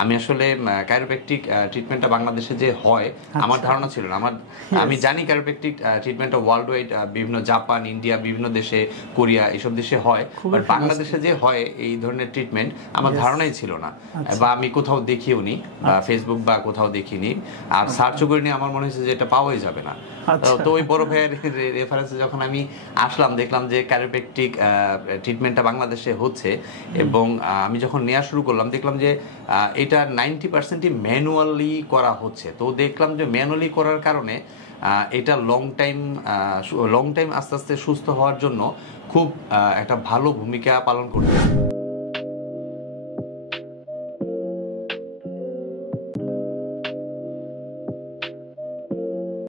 আমি আসলে কাইরোপ্র্যাকটিক ট্রিটমেন্টটা বাংলাদেশে যে হয় আমার ধারণা ছিল না। আমি জানি কাইরোপ্র্যাকটিক ট্রিটমেন্টটা ওয়ার্ল্ড ওয়াইড বিভিন্ন জাপান, ইন্ডিয়া, বিভিন্ন দেশে, কোরিয়া এইসব দেশে হয়, বাট বাংলাদেশে যে হয় এই ধরনের ট্রিটমেন্ট আমার ধারণাই ছিল না, বা আমি কোথাও দেখিও নি, ফেসবুক বা কোথাও দেখিনি, আর সার্চও করিনি। আমার মনে হয়েছে যে এটা পাওয়াই যাবে না। তো ওই বড় ভাইয়ের রেফারেন্সে যখন আমি আসলাম, দেখলাম যে কাইরোপ্র্যাকটিক ট্রিটমেন্টটা বাংলাদেশে হচ্ছে, এবং আমি যখন নেওয়া শুরু করলাম দেখলাম যে এটা 90%ই ম্যানুয়ালি করা হচ্ছে। তো দেখলাম যে ম্যানুয়ালি করার কারণে এটা লং টাইম আস্তে আস্তে সুস্থ হওয়ার জন্য খুব একটা ভালো ভূমিকা পালন করতেছে।